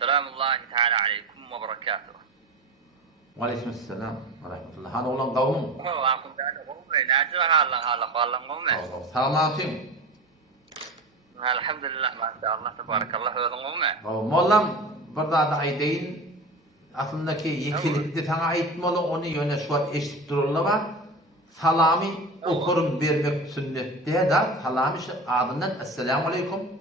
Selamullahi Teala aleyküm ve berekatuhu. Aleykümselam ve rahmetullah. Han olan kavmum. Akım da olmuyor. Nerede hallan olmuyor. Salamatım. Elhamdülillah maşallah tabarakallah özün olmuyor. Mollam burada da aydeyin. Aslındaki yekilikti sana aytmalı onu yöne şu an eşit dururlar var. Salami okurum vermek sünnette de salami adından Esselamu Aleyküm.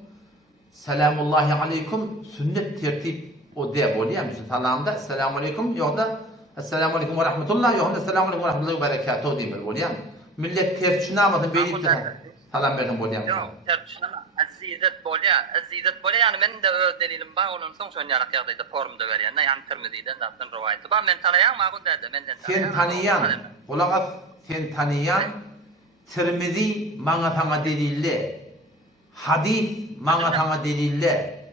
Selamullahi Aleyküm sünnet tertip o de boluyam. Salamda Esselamu Aleyküm yok da Esselamu Aleyküm ve Rahmetullah yok da Esselamu Aleyküm ve Rahmetullahi ve Berekatuhu diye boluyam. Millet tertipçine almadın beylik salam verdim boluyam. Yok tertipçine Azidet bolya yani men de öz delilim var onun son şonyarak yağdaydı formda veriyen yani Tirmizi'den zaten rivayeti var men tanıyan mağul derdi men sen tanıyan kulağız sen tanıyan Tirmizi mana sana delille hadis mana sana delille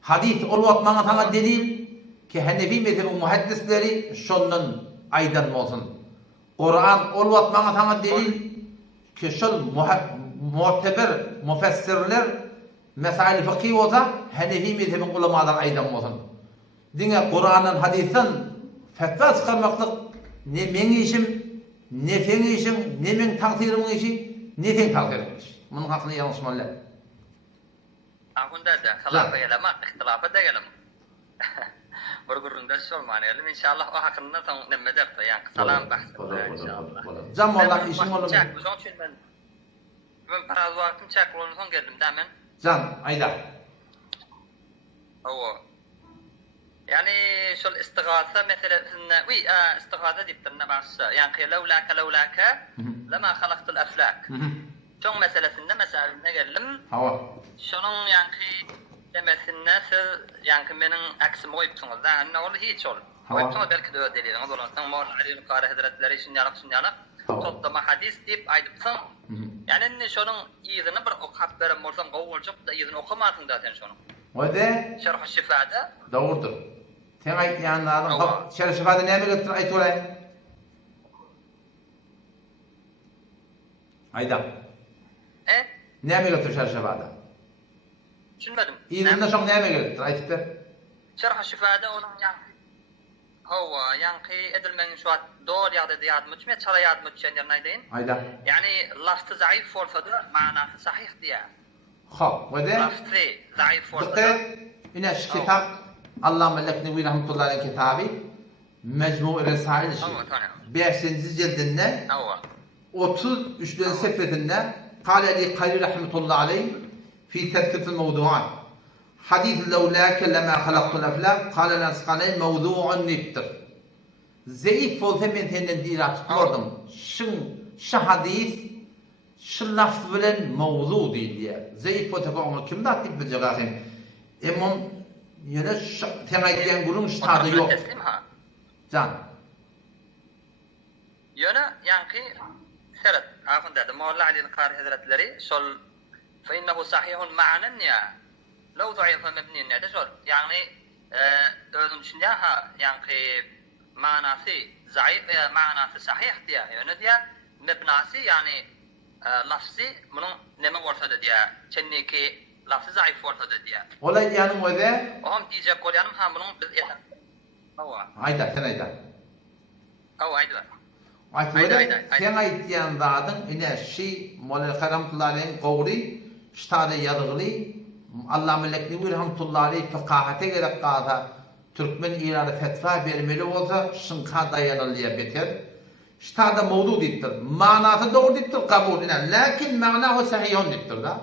hadis olwat mana sana delil ki Hanefi mezhebi muhaddisleri şondan aydan olsun Kur'an olwat mana sana delil ki şol mu'teber müfessirler mesail fıkhi olsa Hanefi mezhebin ulemadan aydan olsun. Dine Kur'an'ın hadisen fetva çıkarmaklık ne men işim, ne fen işim, ne men taksirimin işi, ne fen taksirimin işi. Bunun hakkını yanlış mı? Akunda da halafa geleme, ihtilafa da geleme. Burgurunda şolman elim inşallah o hakkında son nemmedekte yani salam bahsede inşallah. Cam Allah işim olur. Ben biraz vaktim çakılığını son geldim demin. Can, ayda. Oo. Yani şol istighatha mesela istighatha diptir ne başsa. Yani levlaka lema halaktul aflak. Çok meselesinde mesela ne geldim? Hava. Şunun yani demesinde siz yani benim aksimi koyupsunuz da ne olur hiç olur. Koyupsunuz belki de öyle değil. O zaman sen Mevla Ali Kari Hazretleri için yarak. Toplama hadis deyip aydıpsın. Yani ne şunun izini bir okup verem olsam qovulcuk da izini okumadın zaten şunu. O de Şerh-i Şifada. Doğrudur. Sen aytyanlardan Şerh-i Şifada neme getir ayt olay? Ayda. Neme getir Şerh-i Şifada? Düşünmedim. İzinde çok neme getir aytıp ver. Şerh-i Şifada onun yani هو يعني edilmen şu an doğru ya da yardım etmeye çara yardım edeceğin neydeyin? Ayda. Yani lafzı zayıf olsa da manası sahih diye. Hop, ve de lafzı zayıf olsa da. Dikkat, yine şu kitap Allah Meleknevi Rahmetullah'ın kitabı Mecmu-i Resail işi. 5. cildinde 33. sefretinde Kâle li Kayri Rahmetullahi aleyh fi tezkirtil mevduat. Hadis levlâke lemâ halaktul eflâk kâle lanskâne mevdu'un nittir. Zayıf olsa men senden dira tutmordum. Şu hadis şu lafz bilen mevzu değil diye. Zayıf olsa onu kim dağıtıp bilecek ahim. Emon yine sen aytlayan gurun şu tadı yok. Can. Yine yani seret. Akın dedi. Mevla Ali Kari Hazretleri sol فإنه صحيح معنى ya. لو ضعيف مبني ne de sol. Yani özün düşünce yani manası zayıf veya manası sahih diye. Yani diye mebnası yani lafzı bunun neme ortada diye. Çenneki lafzı zayıf ortada diye. Olay yanım öde. Oğlum diyecek ol yanım bunun biz yeter. Ayda sen ayda. Ayda. Ayda. Sen aytyan dadın yine şey Molla Karamtullah'ın qawli ştada yadığılı Allah Meleknevi Rahmetullahi aleyh fıkahate gerek qada Türkmen İran'da fetva vermeli olsa şınka dayanılıya beter. Ştada mevdu dittir. Manası doğru dittir kabul inen. Lakin manahu sahihun dittir da.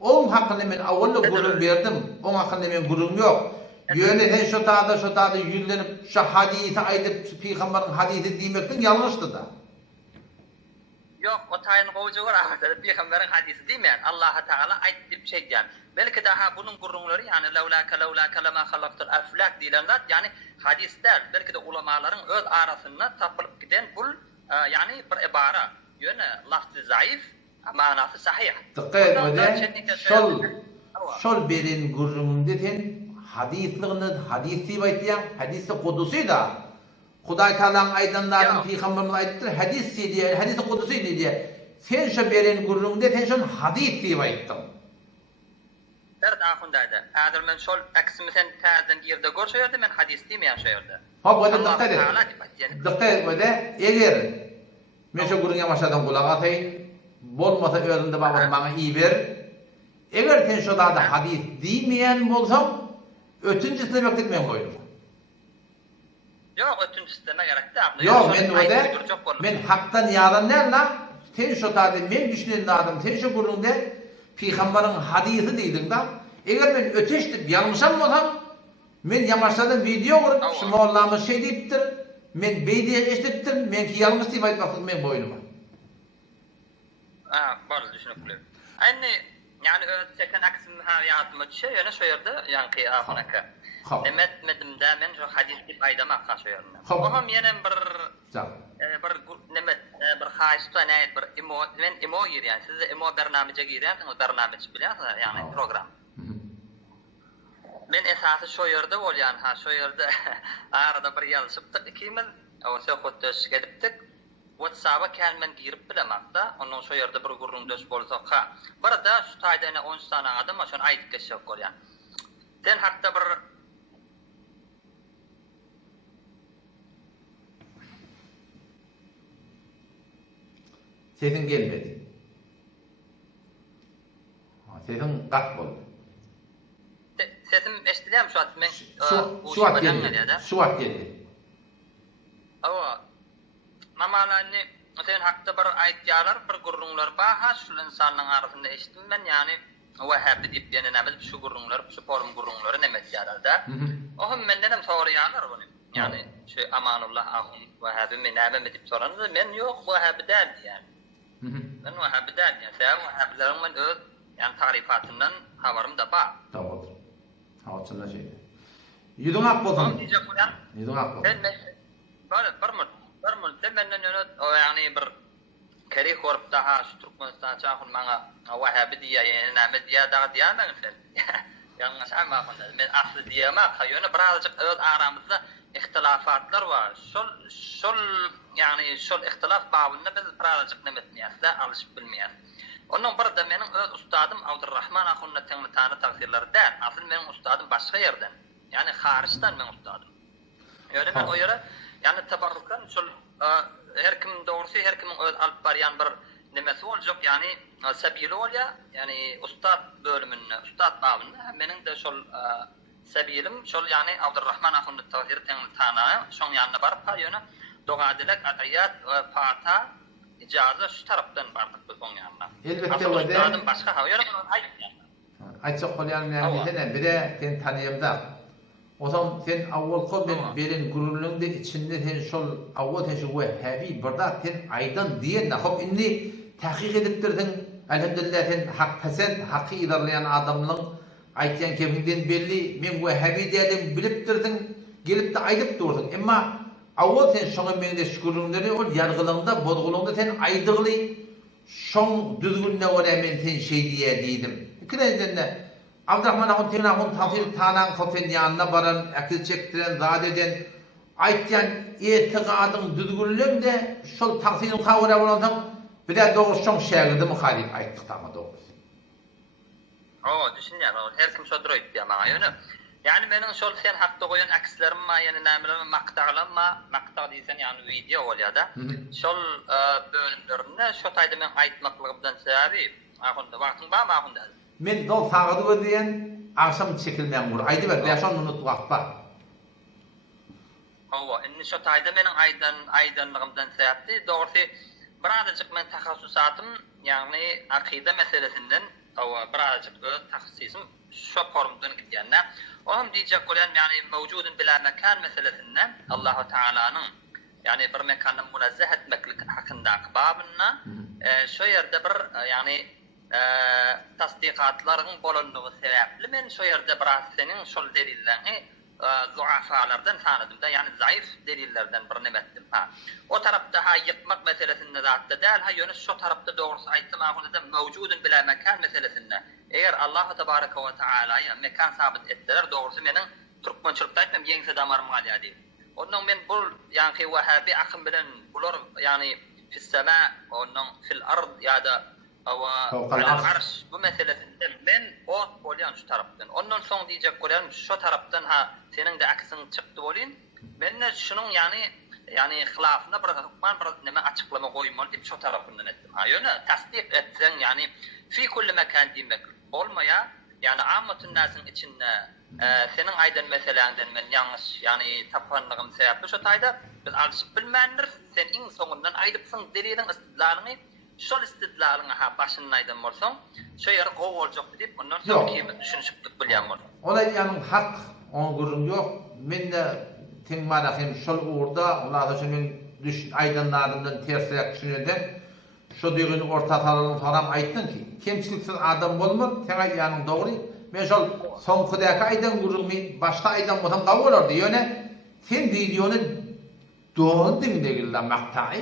Onun hakkında men avvalla gurur verdim. Onun hakkında men gurum yok. Yöne şu tada yürlenip şu hadisi aydıp Peygamber'in hadisi demekten yanlıştı da. Yok o tayin kovucu var ahirde Peygamber'in hadisi değil mi yani Allah Teala ayet bir şey yani. Belki daha bunun gururları yani levlaka lema halaktul aflak diyenler yani hadisler belki de ulemaların öz arasında tapılıp giden bu yani bir ibara yöne lafzı zayıf manası sahih. Dikkat öde şol berin gurrumun deten hadisliğini hadisi baytiyan hadisi kudusi da Huday Teala'nın aydanlarının Peygamber'in ayettir hadisi diye hadisi kudusi diye sen şu berin gurrumun deten şol hadis diye baytım. Serhat ahundaydı. Adır men şol aksimi sen täzeden girde görşeýärdi, men hadis diýmeýän şeýärdi. Hop, wada Allah dikkat et. Teala diýip aýtdy. Dikkat et wada, eger men şu gurun ýamaşadan gulak ataýyn, bolmasa özünde babar maňa iyi ber. Eger sen şu da hadis diýmeýän bolsaň, ötünji sebeplik men goýdum. Yok, ötünçüsü deme gerekti. Yok, men haktan ýadan näme? Sen şu da men düşünen adam, sen şu gurunda Peygamberin hadisi diýdiň da, eger men öteşdip ýalmyşam bolsam, men ýamaşadan video gurup, şu mollamy şey diýipdir, men beýdi eşitdir, men ki ýalmyş diýip aýtmakly men boýnuma. Barız düşünüp bilen. Anni, yani öteken aksim ha ýadyma düşe, ýöne şu ýerde ýanky ahunaka. Demetmedim de men şu hadis diýip aýdamak şeýärdi. Oňam ýene bir nemet bir haýsy näet bir imo ýerýän. Siz imo bernamije girýänsiňiz, bernamije bilýänsiz, ýani program. Men esasy şu ýerde bolýan, ha şu ýerde arada bir ýazypdyk ikimiz, o söhbetdeş gelipdik. WhatsApp'a kelmen girip bilemekde, ondan şu ýerde bir gurrundaş bolsak ha. Barada şu taýda 10 sana adam şonu aýdyp geçip bolýan. Sen hatta bir sesin gelmedi. Sesin gat boldu. Sesim eşitdiýär şu an men şu wagt geldi. Awa. Mamalany sen hakda bir aýtýarlar, bir gurrunlar baha şu insanyň arasynda eşitdim men, ýani Wahhabi diýip ýene näme şu gurrunlar, şu forum gurrunlary näme diýerler. Oňam menden hem soraýarlar bunu. Ýani şu Amanullah ahum Wahhabi men näme diýip soranda men ýok Wahhabi däl ýani. Men Wahhabi däl ýani. Sen Wahhabileriň men öz ýani tarifatyndan habarym da bar. Dawud. Hawçynda şey. Ýüdüň ak bolsun. Ýüdüň ak bolsun. Barmul sen menden o ýani bir kerih gorup daha şu Türkmenistan çağın maňa Wahhabi diýär, ýani näme diýär daga diýärmeň sen. Ýalňyş aýmakynda men asly diýemem. Ýöne birazjyk öz aramyzda ihtilafatlar bar. Şol ýani şol ihtilaf babynda biz birazjyk nämetmeýäs, alyşyp bilmeýäs. Onun bir de meniň öz ustadym Abdurrahman ahunna teňli tany tagsirleri däl. Asly meniň ustadym başga ýerden. Ýani Haryçdan meniň ustadym. Ýöne men o ýere ýani tabarrukan şol her kim dogrusu her kimin öz alyp barýan bir nemesi boljak, ýani sabili bolýar, ýani ustad bölüminde, ustad babyny meniň de şol sabilim şol ýani Abdurrahman ahunna tagsir teňli tany şoň ýanyna baryp ýöne dogadylak atayat we fata ijaza şu tarapdan bardyk biz oň ýanyna. Elbette wada başga ýöne aýtsak bolýan näme bire sen tanýamda. Osam sen awwalky ben beren gurulundy içinde sen şol awwal sen şu Wahhabi birda sen aýdan diýen hop indi tahqiq edipdirdiň. Elhamdülillah sen hak hasen haqqy idarlayan adamlyň aýtýan keminden belli men Wahhabi diýdim bilipdirdiň, gelip de aýdyp durdyň. Emma awwal sen şoňa mende şükürlüğleri ol ýargylygynda bodgulygynda sen aýdygly şoň düzgünne wara men sen şey diýär diýdim. Ikilenden Abdurrahman ahun teňne ahun tafsir tanan hofen ýanyna baran, akil çekdiren, zat eden aýtýan etiqadyň düzgünliginde şol tafsirin kabul bolansaň bire dogry şoň şäherdi muhalif aýtdyk tama dogry. Düşünýär, her kim şo durup diýär maňa ýöne. Yani meniň şol sen hakda goýan akslerim ma, ýani nämeler maqtaglanma, maqtag diýsen ýani video bolýar da. Şol bölümlerinde şo taýda men aýtmaklygymdan sebäbi, ahunda wagtyň barmy ahunda? Men dol sagady diýen akşam çekilmeýän gur. Aýdy ber, ýaşan unutip wagtpa. Hawa, inni şo taýda meniň aýdanlygymdan sebäpdi. Dogry birazjyk men tahassusatym, ýani akida meselesinden, hawa birazjyk öz tahassusym şo forumdan gidýände. Oňam diýjek bolýan ýani mewjudun bila mekan meselesinden Allahu Taalanyň ýani bir mekany munazzah etmeklik hakyndaky babyna şo ýerde bir ýani tasdiqatlaryň bolanlygy sebäpli men şo ýerde biraz seniň şol delillerini zuafalardan tanıdım da, yani zayıf delillerden bir nemetdim. O tarafta yıkmak meselesinde zaten değil, yönü şu tarafta doğrusu aytım ağabeyde mevcudun bila mekan meselesinde. Eğer Allah Tebareke ve Teala'ya mekan sabit ettiler, doğrusu benim Türkmençilikte etmem yengse damarım alya değil. Onun men bul yani Wahhabi akım bilen bulur yani fis sema, onun fil ard ya da alal arş bu meselesinde men ot bolýan şu tarapdan. Ondan soň diýjek bolýan şu tarapdan ha senin de aksyň çykdy bolýan. Menne şunun yani hilafına bir hukman bir neme açıklama koymalı diye şu tarafından ettim. Ha yöne tasdik etsen yani fi kulli mekan demek olmaya yani ammatun nasın içinde senin aydan meselenden men yanlış yani tapanlığım sebebi şu tayda biz alışıp bilmendir sen in sonundan aydıpsın delilin istidlalını şol istidlalını ha başından aydan bolsaň şu ýere gow boljak diýip ondan soň kim düşünüşip bilýän bol. Ola ýanyň hak oň gurrun ýok. Men de teň marahym şol uğurda onlarda şunun düş aydanlarından tersirek düşünýärden şu diýgeni orta talalyň soram aýtdym ki kemçiliksiz adam bolmaz teň aýdyanyň dogry men şol soňkydaky aydan gurrunmy başga aydan bolsam gawy bolardy ýöne sen diýdiňi doğrudyň degilde maktaý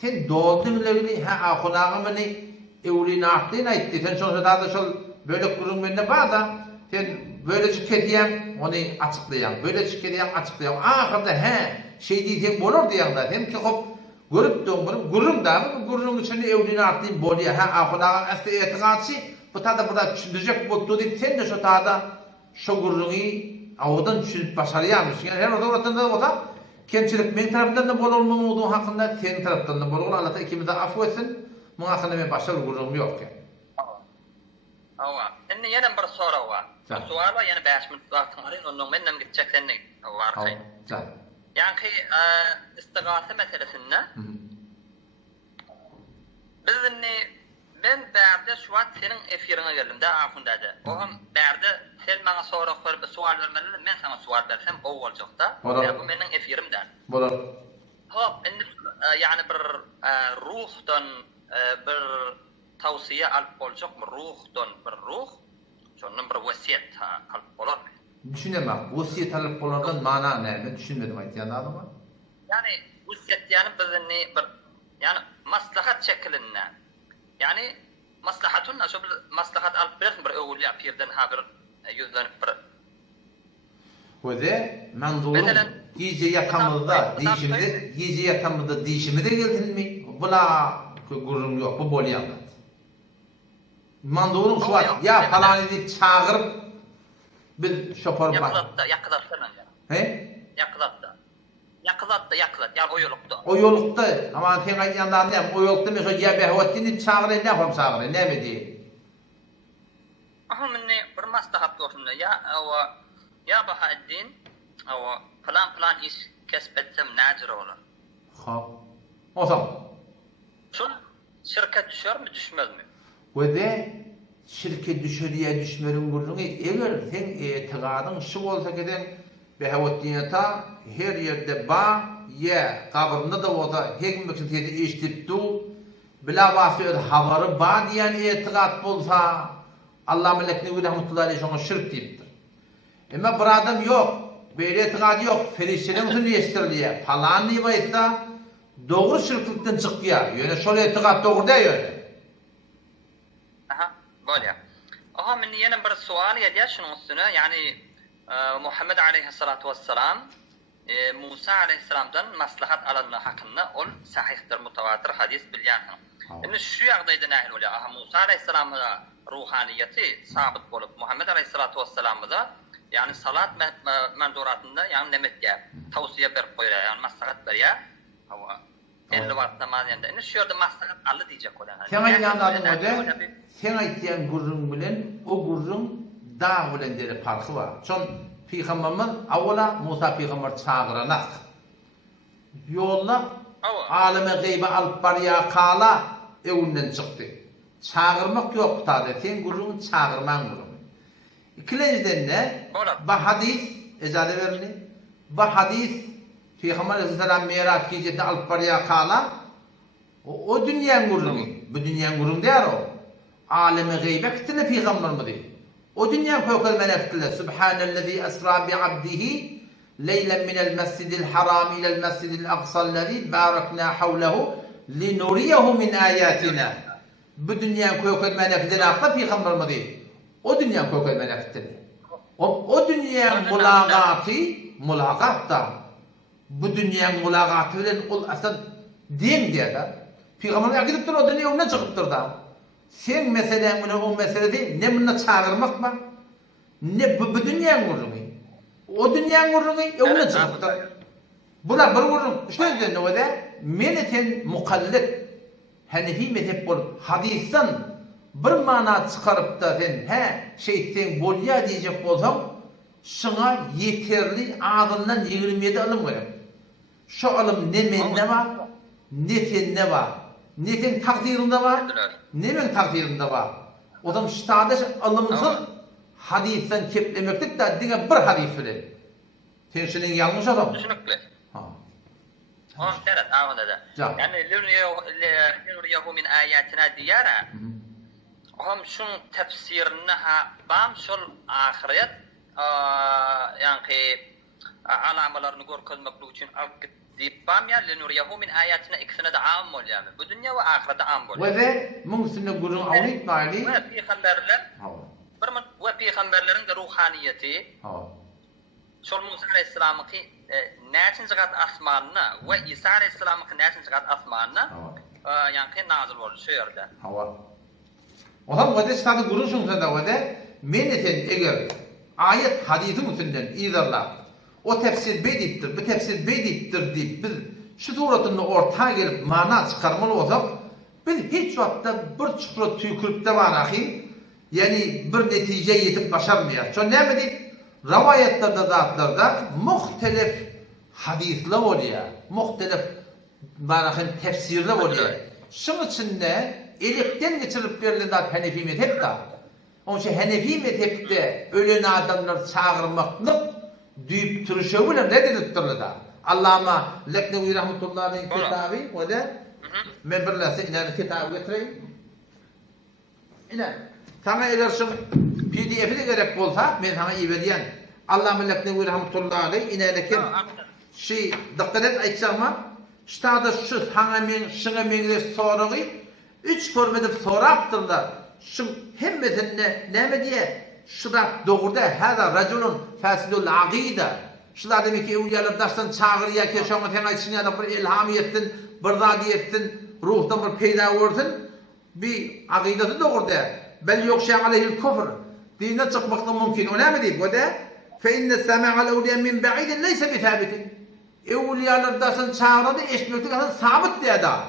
sen doğrudyň degilde ha ahunagymyny ewlini aýtdyn aýtdy sen şonda şol böyle gurrun mende bar da sen böyle çıkediyen onu açıklayan, böyle çıkediyen açıklayan. Ahırda şey diyecek bolur diyen da. Hem ki hop görüp döngürüm, gurrum da bu gurrun içinde evliliğini arttığım bolya. Ahırda aslı etiqatçı bu tada burada düşündürecek boldu deyip sen de şu tada şu gurrunu avudan düşünüp başarıyamış. Yani her orada ortada da olsa kemçilik men tarafından da bolulmamuduğu hakkında senin tarafından da bolur. Allah da ikimiz de affu etsin. Bunun hakkında ben başarılı gurrum yok ki. Awa, enne yana bir soru var. Sual var yani 5 minut wagtyň var, ondan menden gitjek sende var. Yani istighatha meselesinde ben bärde şu wagt senin efirine geldim da afundada. Oğlum bärde sen bana soru sorup sual vermeli, men sana sual bersem o boljak da. Bu menin efirim der. Bolar. Hop, yani bir ruhdan bir tavsiye alıp boljak ruhdan bir ruh. Şondan bir wasiyet alıp bolar. Düşünemem. Wasiyet alıp bolardan mana ne? Ben düşünmedim aýtýan adama. Yani wasiyet yani bizni bir yani maslahat şeklinde. Yani maslahatun şu bir maslahat alıp bersin bir öwlüýä pirden ha bir ýüzlenip bir. Wede manzurun gije yakamızda diýişimi de geldinmi? Bula gurrum ýok, bu bolýar. Mandurun şu ya falan edip çağırıp bir şoför var. Yakılattı. He? Yakılattı. Ya o yolukta. Ama sen ayyandan ne? O yolukta mesela ya behvatini çağırın ne yapalım çağırın? Ne mi diye? Aha minni bir maslahat olsun ya Bahaddin falan iş kesbetsem nacir olur. Ha. O zaman. Şol şirket düşer mi düşmez mi? Ve de şirket düşeriye düşmerin gurrunu eğer sen etiqadın şu olsa geden behavattinata her yerde ba ya kabrında da olsa hekim meksetiyeti eşittu bila vasiyet havarı ba diyen etiqad bolsa Allah melekini ve rahmetullahi aleyhi şuna şirk deyiptir. Ama bir adam yok, böyle etiqadı yok, ferişlerin sünni yestirliye falan niye bayıtta doğru şirklikten çıkıyor. Yani şöyle etiqad doğru değil öyle. Böyle. Aha men yana bir sual gelýär şunun üstüne yani Muhammed aleyhissalatu vesselam Musa aleyhissalamdan maslahat alanlar hakkında ol sahihdir mutawatir hadis bilýän. Indi şu ýagdaýda nähil bolýar? Aha Musa aleyhissalamyň ruhaniyeti sabit bolup Muhammed aleyhissalatu vesselamyň da yani salat manzuratynda yani nemetge tawsiýe berip goýar, yani maslahat berýär. Hawa 50 wagt namaz ýanda. Indi şu ýerde maslahat aly diýjek bolar. Sen aýtýan sen aýtýan gurrun bilen o gurrun da bilen dere farky bar. Şon Peygamberimiz awala Musa peygamber çağıranak. Ýolla alime geybe alyp barýa kala ewünden çykdy. Çağırmak ýok taýda. Sen gurrun çağırman gurrun. İkinciden ne? Bu hadis ejade berli. Bu hadis Peygamber Aleyhisselam Miraç gecede alyp barýa kala o dünýäň gurrun. Bu dünýäň gurrun diýär o. Aleme geybe kitine peygamber mi deyip. O dünya kökel melektiler. Subhanellezi esra bi'abdihi leylen minel mescidil haram ilel mescidil aqsallezi barakna havlehu linuriyehu min ayatina. Bu dünya kökel melektiler akta peygamber mi deyip. O dünya kökel melektiler. O dünya mulaqatı bu dünya mulaqatı bilen ol asad din diýär. Peygamber agidipdir o dünya öňe çykypdyr da. Sen meselen bilen o mesele değil, ne bununla çağırmak mı? Ne bu dünyanın gurrunu? O dünyanın gurrunu, onu çıkıptır. Bular bir gurrun, şöyle dönüyor o da, men eten mukallit, Hanefi mezhep bolup, hadisten bir mana çıkarıp da sen, şeytan bolya diyecek bolsam, şuna yeterli ağzından 27 alım gerek. Şu alım ne mende var, ne sende var, ne sen takdirinde var, ne men takdirinde var. O zaman şitadaş alımsız hadisten keplemektik de dine bir hadis bilen. Sen senin yanlış adam. Düşünükle. Ha. Tamam Serhat, ağında da. Ja. Yani linuriyahu min ayatina diyara. Hom şun tefsirine ha bam şol ahiret yani alamalarını görkezmek için deyip bam ya linuriyahu min ayatina ikisine de am ol yani. Bu dünya ve ahirete am ol. Ve de mümkünse gurun avrit mali. Ve peygamberler Ha. ve peygamberlerin de ruhaniyeti. Ha. Şol Musa Aleyhisselam'ın näçin zıgat asmanına ve İsa Aleyhisselam'ın näçin zıgat asmanına yani nazil boldu şu yerde. Hava. O zaman o da şitadı gurun şunsa da o da men eten eger ayet hadisin üstünden izarlar. O tefsir bediptir, bu tefsir bediptir deyip biz şu suratını ortaya gelip mana çıkarmalı olsak biz hiç vakta bir çukur tüykürüp de var ahi. Yani bir netice yetip başarmıyor. Şu ne mi deyip? Ravayetlerde zatlarda muhtelif hadisler oluyor. Muhtelif barahin tefsirler oluyor. Şunun içinde elekten geçirip verilen zat Hanefi mezhep da. Onun için Hanefi mezhepte ölen adamlar çağırmaklık deyip duruşu bile reddediliptirler da. Allama Leknevi rahmetullah'ın kitabı o da men birlese inan kitabı getireyim. İnan. Sana eğer şu PDF'i de gerek olsa men sana iyi veriyen Allama Leknevi rahmetullah'ın inalekim şey dikkat et aytsama ştada şu sana men şuna menle soruğu 3 formada soraptırlar. Şu hemmesinde ne diye şurak doğruda hada raculun fasidul aqida. Şular demek ki evliyalar daştan çağırıya ki şoma sen içine de bir ilhamiyetin, bir zadiyetin, ruhdan bir peyda olursun. Bir aqidası doğruda. Bel yokşan aleyhil kufr. Dine çıkmakta mümkün. O ne mi deyip o da? Fe inne sami'al evliya min ba'idin leyse bi thabitin. Evliyalar daştan çağırıda eşmektik aslında sabit diye da.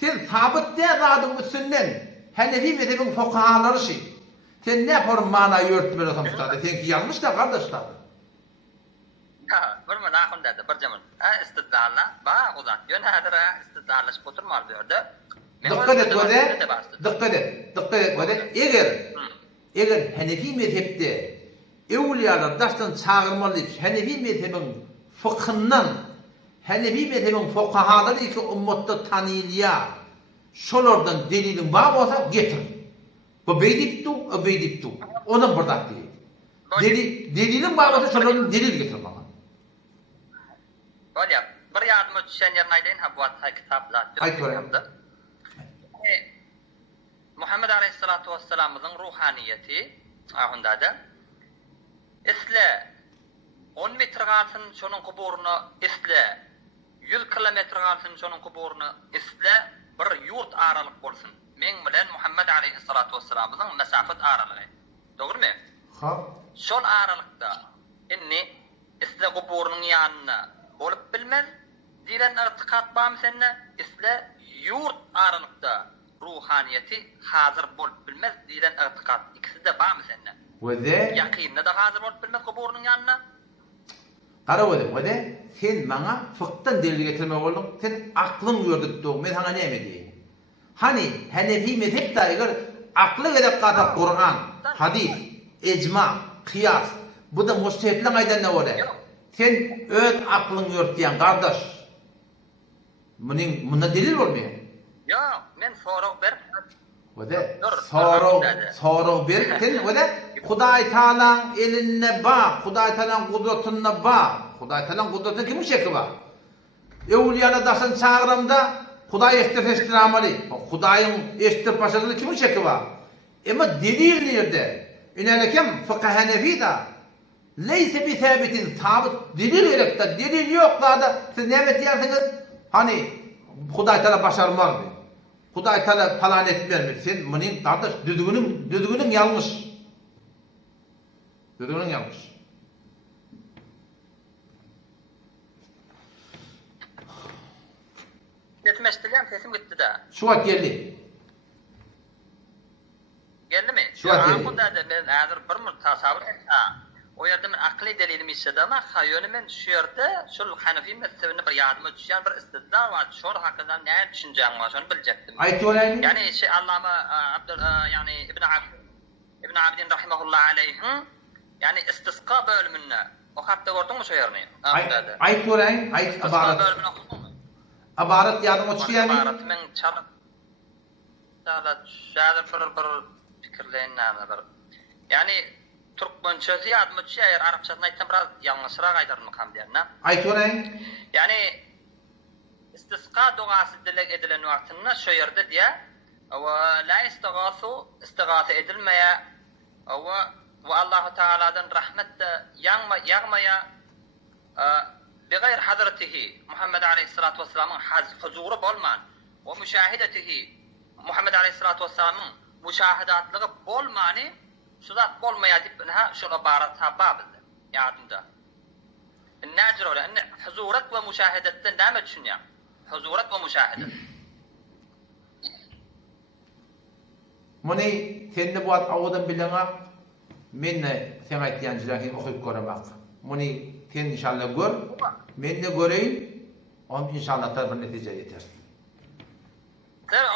Sen sabit diye zadın üstünden Hanefi mezhebin fukahaları şey. Sen ne yapar manayı örtmüyorsun ustadı? Sen ki yanlış da kardeşler. Ha, bir men ahında da bir zaman istidlalla ba uzat. Yönadira istidlallaşıp oturmar diyordu. Dikkat et o da. Dikkat et o da. Eğer Hanefi mezhepte evliyalar daştan çağırmalı Hanefi mezhebin fıkhından Hanefi mezhebin fukahaları ki ümmette tanıylıya şolardan delilin var olsa getir. Bu beydiptu. Onun burada değil. Delilin var olsa şolardan delil getir bana. Öyle yap. Bir yardım ötüşen yerine aydeyin ha bu atay kitaplar. Ayt var. Muhammed Aleyhissalatu Vesselam'ın ruhaniyeti ahunda da isle 10 metre kalsın şunun kuburunu isle 100 kilometre kalsın şunun kuburunu isle bir yurt aralık olsun. Men bilen Muhammed Aleyhissalatu Vesselam'ın mesafet aralığı. Doğru mu? Ha. Şol aralıkta inni isle kuburunun yanına olup bilmez. Diren irtikat bağım seninle isle yurt aralıkta ruhaniyeti hazır bolup bilmez. Diren irtikat ikisi de bağım seninle. Ve de Yakinle de hazır bolup bilmez kuburunun yanına. Kara o da sen bana fıktan delil getirmek oldun. Sen aklın gördüktü. Men sana ne mi hani Hanefi mezhep da eğer aklı edip kadar Kur'an, hadis, ecma, kıyas bu da mustahitlen aydan ne oluyor? Sen öz aklın yörtüyen kardeş. Buna delil olmuyor. Yok, men soruq ber. O da soruq ber. Sen o da Huday Teala'nın eline bak, Huday Teala'nın kudretine bak. Huday Teala'nın kudretine kimin şeki var? Evliyalar daştan çağıramda Huday estir amali. Hudayın estir paşasında kimin şeki var? Ama delil nerede? İnalekem fıkıh Hanefi da leyse bi sabitin sabit delil gerek da delil yok da siz ne diyersiniz? Hani Huday Teala başarmaz mı? Hudaý taala falan etmermişsin. Munin kardeş düdügünün yanlış. Düdügünün yanlış. Sesim eşitdilen, sesim gitti de. Şu wagt geldi. Geldi mi? Şu an geldi. Bunda da ben hazır bir mür tasavvur etdim. O yerde men akli delilimi işledama, hayoni men şu yerde şol Hanefi mezhebine bir yardım etýän bir istidlal var. Şol hakynda näme düşünjäň var, şonu biljekdim. Aýtýaýyn. Yani şey Allama yani İbn Abidin rahimehullah aleyhi yani istisqa bölümünde o hatta gördün mü şu yerini? Aýtýaýyn, İstisqa bölümünü okudun mu? Abarat ýadyma düşýärmi? Abarat men çalıp bir fikirleyin bir. Yani Türkmençesi yardım etýär, Arapçasını aýtsam biraz ýalňyşrak aýdarmykam diýen. Aýtýaýyn. Yani istisqa duasy dilek edilen wagtynda şu ýerde diýär, "Ve la istighatha edilmeýä ve Allahu Teala'dan rahmet ýagmaýa بغير حضرته محمد عليه الصلاة والسلام حضور bolman ve müşahidetihi Muhammed aleyhissalatu vesselam'ın müşahidatlığı bolmani şudat bolmaya dip ha şu ibaret sababıdır yadında. Necr ola enne huzurat ve müşahidetten näme düşünýär? Huzurat ve müşahidet. Muny sende bu awdan bileňa men sen aýtýan jeraky okyp göremek. Muny sen inşallah gör. Men de göreýin. On inşallah tar bir netije ýeter.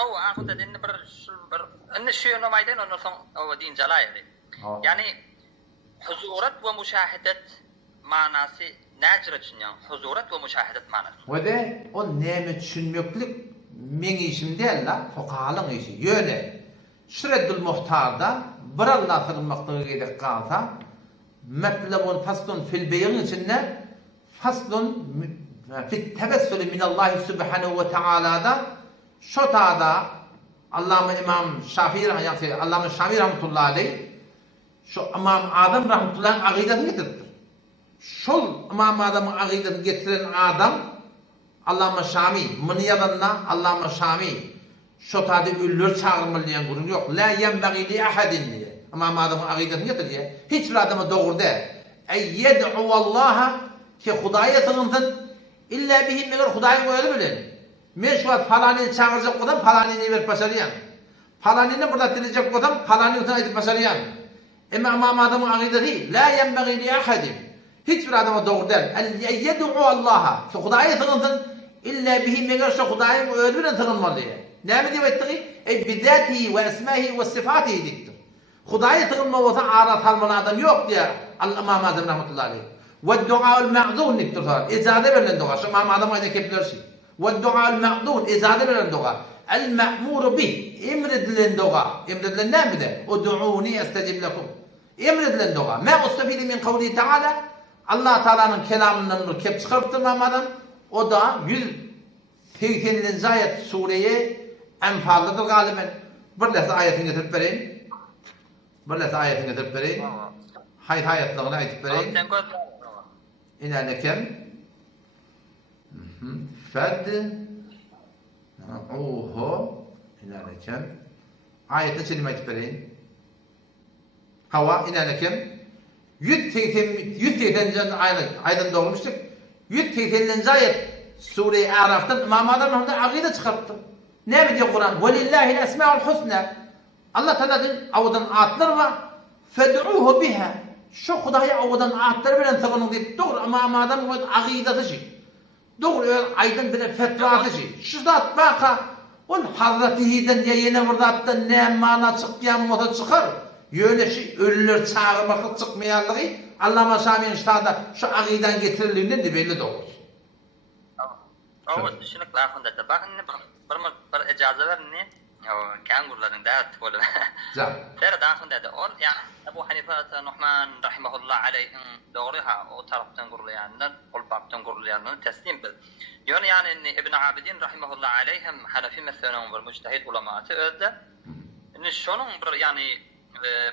O ahda dinni bir enne şu nomaydan onu son o din jalaýdy. Yani huzurat ve müşahidet manasy näçe düşünýär? Huzurat ve müşahidet manasy. Ve de o näme düşünmeklik men işim değil la, fuqahalyň işi. Ýöne Şreddül Muhtarda bir Allah sığınmaklygy gedip kalsa metlebun faslun fil beýan içinde faslun fit tebessül minallahi subhanahu ve taala şu taada Allame İmam Şafii rahmetullahi aleyh şu İmam Adam rahmetullahi akidetini getirdi. Şol İmam Adam'ın akidetini getiren adam Allame Şami, mınyadanna Allame Şami şu taada üllür çağırmalı diyen gurun yok. La yenbagi li ahadin diye. İmam Adam'ın akidetini getiriyor. Hiçbir adamı doğru değil. Ey yed'u Allah'a ki Hudaýa tığıntın illa bihim meger Hudaýy goýaly bilen. Men şu wagt falanyny çağırjak bolsam falanyny berip başarýan. Falanyny burada dilijek bolsam falanyny aýdyp başarýan. Emma imam adamyň agideti la yenbagi li ahadin. Hiçbir adama dogry değil. Ey yed'u Allah'a ki Hudaýa tığıntın illa bihim meger şu Hudaýy goýaly bilen tığınmaly. Näme diýip etdi? Ey bizatihi ve esmahi ve sifatihi diktir. Hudaýa tığınma bolsa arat halmaly adam ýok diýär. İmam Azam rahmetullahi aleyh. Ve duaul ma'zun niktir. İzade verilen dua. Şu imam adam ayda keplersi. Ve duaul ma'zun izade verilen dua. El ma'mur bih. Emredilen dua. Emredilen näme de? Ud'uni estecib lekum. Emredilen dua. Ma ustafidi min kavli Teala. Allah Teala'nın kelamından kep çıkarttı imam adam. O da 180. ayet sureye Enfal'dadır galiben. Bir lehze ayetini getirip vereyim. Bir lehze ayetini getirip vereyim. Hayır ayetlerini ayetip vereyim. İnâ lekem fed'uhu inâ lekem ayette kelime ayetip vereyim. Hava inâ lekem 180. aydan doğmuştuk. 180. ayet Sure-i Araf'tan İmam Adam'ın akide çıkarttı. Ne diyor Kur'an? Velillahil esma'ul husna. Allah Teala'nın avudan atlar var. Fed'uhu biha. Şu Hudaýa awadan atlar bilen tığının diýip dogry imam adam akideti. Dogry aýdan bir fetwaty. Şu zat baka ol Hazretihi'den ýene bir zatdan näme mana çykýan bolsa çykar. Ýöneşi ölüler çağırmakly çykmaýanlygy Allama Şami'nin ştada şu akidan getirildiğinden de belli dogry. O düşünük lafında da bakın bir icazet verin ne? O kangurların da bolum. Za. Ter dağında da ol yani Ebu Hanife Nuhman rahimehullah aleyhi doğru ha o taraftan gurulayanlar, ol babtan gurulayanlar teslim bil. Yani İbn Abidin rahimehullah aleyhim Hanefi mezhebinin bir müctehid uleması özde. Şonun bir yani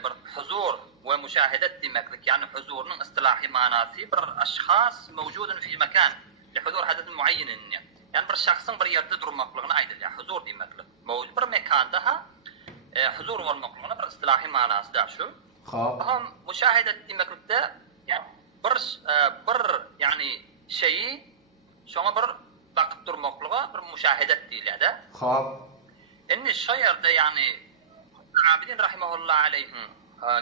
bir huzur ve müşahedet demeklik yani huzurun istilahi manası bir aşkhas mevcudun fi mekan li huzur hadet muayyen yani bir şahsın bir yerde durmaklığına aýdylýar. Huzur demeklik. mevcut bir mekanda ha huzur bolmaklygyna bir istilahy manasy da şu. Hop. Hem müşahede etmekde bir yani şeyi şoňa bir bakyp durmaklyga bir müşahedet diýilýär. Hop. Indi şu ýerde yani Abidin rahimehullah aleyhi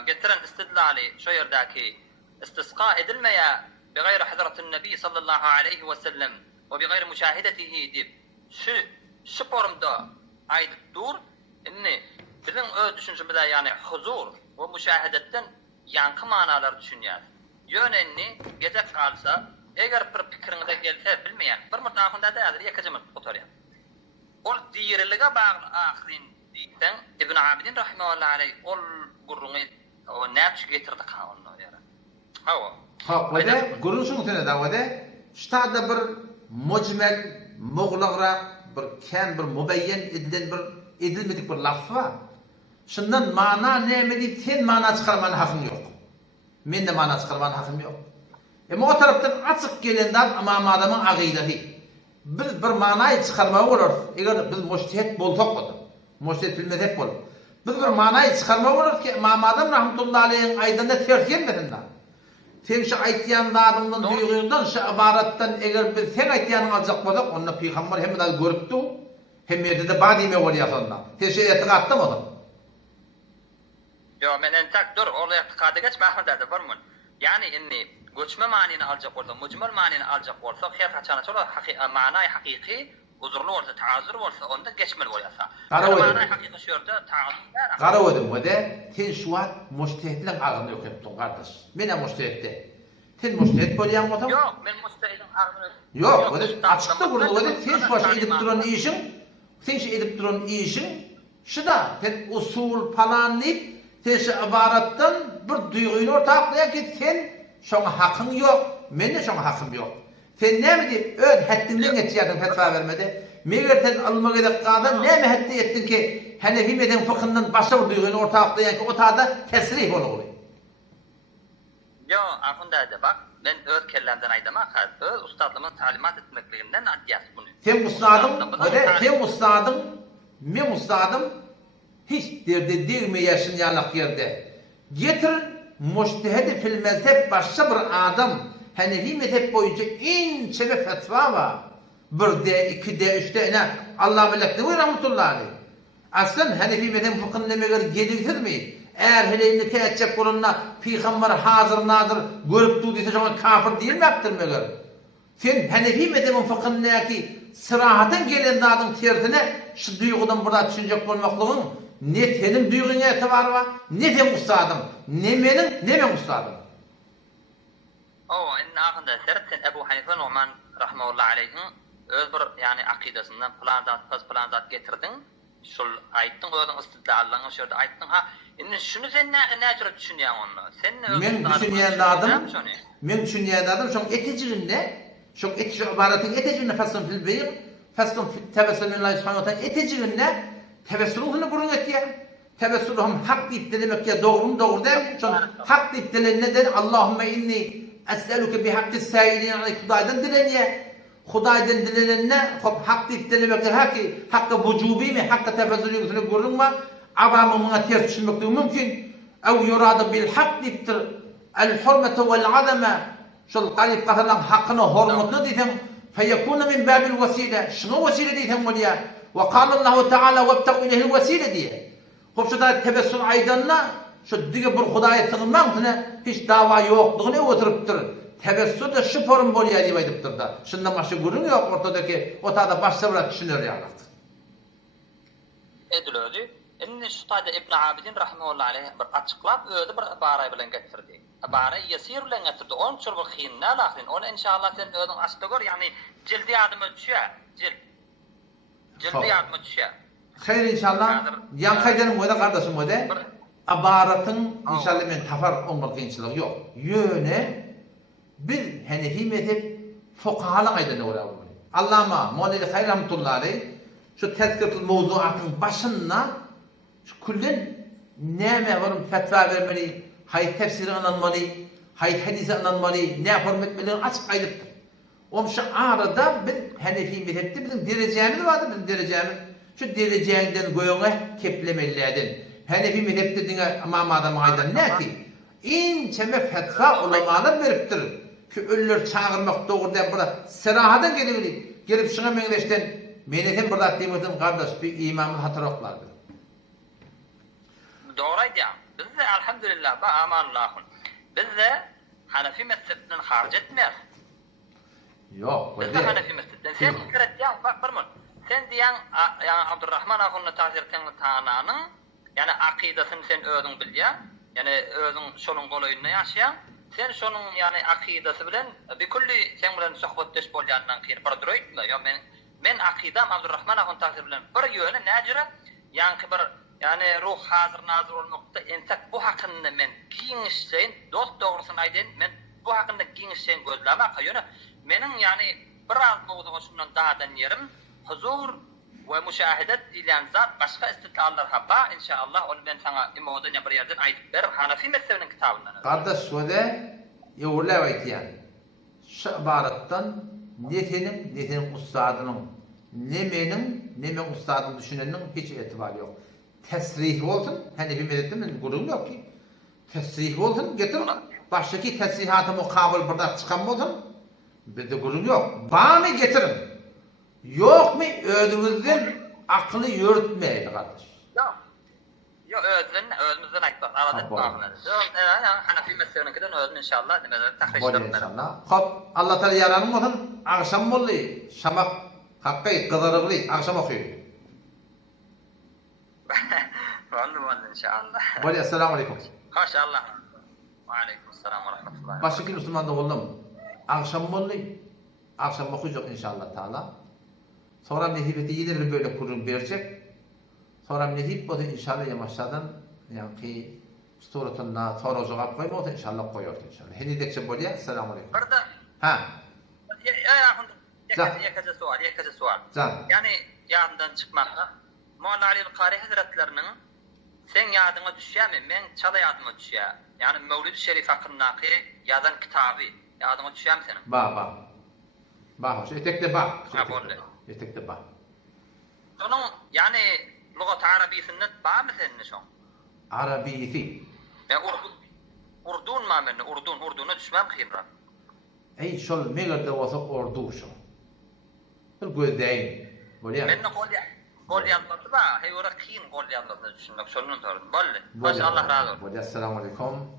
getiren istidlali şu yerdeki istisqa edilmeye بغير حضرة النبي صلى الله عليه وسلم وبغير مشاهدته dip şu forumda aydyp dur inni bizim öz düşünjemizde yani huzur we müşahedetten yankı manalar düşünýär. Ýönenni gezek kalsa eger bir pikiriňize gelse bilmeýän bir mutahynda dädir ýekajymy oturýar. Ol diýerlige bagly ahyrin diýsen İbn Abidin rahimehullah aleyh ol gurruňy o näçe getirdi kanunu ýa-da. Hawa Hop, wede gurunşun sene da wede ştada bir mujmal muğlaqra bir kem bir mubayyen edilen bir edilmedik bir laf var. Şundan mana näme diýip sen mana çykarman hakyň ýok. Mende mana çykarman hakyň ýok. Ama o tarapdan açyk gelenden amam adamın aqidati. Biz bir manayı çykarmagy bolar. Eger biz mujtehid bolsak boldy. Mujtehid bilmesek boldy. Biz bir manayı çykarmagy bolar ki amam adam rahmetullahi aleyhi aýdanda ters gelmedinde. Sen şu aýtýanlaryňdan duýgundan şu ibaratdan eger biz sen aýtýanyňy aljak bolsak, onda Peygamber hemme görüpdi. Hemme de badime bolýar onda. Sen şu etiqatda bolan. Yo men entak dur ol etiqady geçmähme dedi birmin. Yani inni göçme manini aljak bolsa, mujmal manini aljak bolsa, her haçana çola manay haqiqi uzurlu bolsa, taazur bolsa, onda geçmel bolýarsa. Manay haqiqi şu ýerde taazur. Garawadım wede sen şu wagt mujtehidleň agyny ýokepdiň gardaş. Men hem mujtehidde. Sen mujtehid bolýan bolsaň? Yok, men mujtehidin agyny. Yok, wede açykda gurul wede sen şu wagt edip duran işiň, sen şu edip duran işiň şuda sen usul falan diýip sen şu ibaratdan bir duýguny ortaklaýar ki sen şoňa hakyň ýok, mende şoňa hakym ýok. Sen näme diýip öz haddiňden geçýärdiň fetwa bermedi. Meger sen almaga edip gadan näme haddi etdiň ki Hanefi meden fıkhından başka bir duýguny ortaklaýan ki o taýda tesrih bolýar. Yo, ahunda de bak, ben öz kellemden aýdamak, öz ustadlymyň taýlimat etmekliginden adýas bunu. Sen ustadym, öde sen ustadym, men ustadym hiç derde degmeýärsin ýalak ýerde. Getirin mujtehid fil mezhep başga bir adam Hanefi mezhep boýunça en çebe fetwa var. 1-de, 2-de, 3-de ene Allah melekleri rahmetullahi aleyh. Aslan Hanefi mezhep fıkhını nemeger gedirtirmi? Eğer heleyni teetçek bolunna Peygamber hazır nazır görüpdi diýse şoňa kafir diýilmekdir meger. Sen Hanefi mezhepin fıkhını näki sırahatan gelen zadyň tersine şu duýgudan burada düşünjek bolmaklygyň ne senin duýguňa etibary bar, ne sen ustadym, ne menin, ne men ustadym. En ahında sertten Ebu Hanife Numan rahmeullah aleyhi öz bir yani akidesinden plandat getirdin. Şol aýtdyň özüň istidlallaryny şurda aýtdyň ha. Indi şunu sen näçe düşünýän onu? Sen Men düşünýän adam şoň etejiginde, şoň etiji ibaratyň etejiginde faslun fil beýr, faslun fit tebessüm lillahi subhanahu wa taala etejiginde tebessümini burun etýär. Tebessüm hem hak diýip dilemekde dogry däl. Şoň hak diýip dilenenden Allahumme inni es'eluke bi haqqis sailin aleyk Hudaýdan dilenýär. Hudaýdan dilenenne hop hak diýip dilemekde haki hakkı vucubi mi, hakkı tefezzülüňi görünme. Awamy muňa ters düşünmekde mümkin. Ew yurada bil haq diýipdir. El hurmatu vel azama. Şol galyp gatylan hakyny hormatly diýsem, feyekuna min babil wasila. Şunu wasila diýsem bolýar. Wa qala Allahu Taala wabtaqu ilayhi wasila diýär. Hop şuda tebessüm aýdanna şu dige bir Hudaýa sığınmagyna hiç dawa ýokdugyny oturypdyr. Tebessüm de şu form bolýar diýip aýdypdyr da. Şundan başga gurun ýok ortadaki o taýda başga bir düşünýär ýa-da. Edilödi. Inni şu taýda İbn Abidin rahmeullah aleyh bir açyklap öýde bir ibara bilen getirdi. Ibara ýesir bilen getirdi. Onun üçin bir kynna lakin onu inşallah sen özüň açda gör, ýagny jildi ýadyma düşýär. Jildi ýadyma düşýär. Hayır inşallah. Yan kaydanım öde kardeşim öde. Abaratın inşallah men tafar olmak kıyınçılık yok. Yöne bir Hanefi mezhep fukahalı kaydana uğrar. Allama Muallili Hayr rahmetullahi şu tezkiratul mevzuatın başında şu kullen näme varım fetva vermeli, hay tefsiri anlanmalı, hay hadisi anlanmalı, ne hürmetmelerini açık aydıp. Şu arada bir Hanefi mezhepte bizim derecemiz vardı, bizim derecemiz. şu deleceğinden göğüne keplemelerdin. Hanefi mezhepte imam adam aydan ne ki? İnçeme fetva ulamalar veripdir. Ki ölür çağırmak doğrudan burada serahadan gelip şuna meňleşden meneten burada diýmedim kardeş bir imamın hatıroklardı. Doğraydı ya. Biz de elhamdülillah ba amanlahun. Biz de Hanefi mezhebinden hariç etmeyiz. Yok, Biz de Hanefi mezhebinden. Sen fikir et ya, bak bir mun. Sen diyen yani Abdurrahman ahunna tasir tenli tananın yani akidasını sen özün bilýän, yani özün şolun golayynda ýaşaýan. Sen şonun yani akidası bilen bir kulli sen bilen sohbetdeş bolýandan keyin bir duraytma. Ya men akidam Abdurrahman ahun tasir bilen bir ýöne näjire ýa-ni bir yani ruh hazır nazır olmakta entek bu hakynda men giňişseň dost dogrusyny aýdyn men bu hakynda giňişseň gözläme ýöne meniň yani bir az mowduga şundan dahadan ýerim huzur we müşahedet diýilen zat başga istidlallar haba inşallah onu ben sana imodan bir ýerden aýdyp ber Hanefi mezhebiniň kitabyndan. Kardeş şöyle ýewurlar aýtýan. Şu ibaratdan netenin ustadynyň nemen ustadyny düşüneniň hiç etibary ýok. Tesrih bolsun, Hanefi mezhebinde gurum ýok ki. Tesrih bolsun, getir. Başdaki tesrihaty mukabil burada çıkan bolsun. Bizde gurum ýok. Bamy getirin. Ýokmy özüňizden akly ýörtmeýdi kardeş. Yo özümizden aýtmak. Arada bakmaz. Hanefi mezhebininkiden özüm inşallah nimeler tahrişlerim ber. İnşallah. Hop, Allah Teala yaranyň bolsun. Akşam boldy. Şamak hakka gyzarygly akşam okuýar. Vallahi inşallah. Boldy, assalamu alaykum. Maşallah. Wa aleykümselam we rahmetullah. Başka Müslümanda oldum. Akşam boldy. Akşam okuýjak inşallah Taala. Sonra nehibeti ýedir böyle kurum berjek. Sonra nehib boldy inşallah ýamaşadan ýa-ni suratynda sonra jogap goýmady inşallah goýar inşallah. Henidekçe bolýar. Assalamu alaykum. Burada Ha. Yekaza sual. Can. Yani yadından çıkmakta. Molla Ali'l Qari Hazretlerinin sen yadyňa düşýärmi? Men çala yadyma düşýär. Yani Mevlid-i Şerif hakkındaki yazan kitabı yadyňa düşýärmi senin? Ba, şu etekde ba. Ha, boldy. Etekde ba. Onun yani lugat Arabiýasyny barmy senin şo? Arabiyeti. Ya Urdun ma men Urduna düşmem hibra. Ey şol megerde bolsa ordu şu. Bir gözdeýin. Bolýar. Men gol ýazmasy ba, heýora kyn gol ýazmasy düşünmek şonun sorun. Boldy. Maşallah razı olsun. Bolýar. Assalamu alaykum.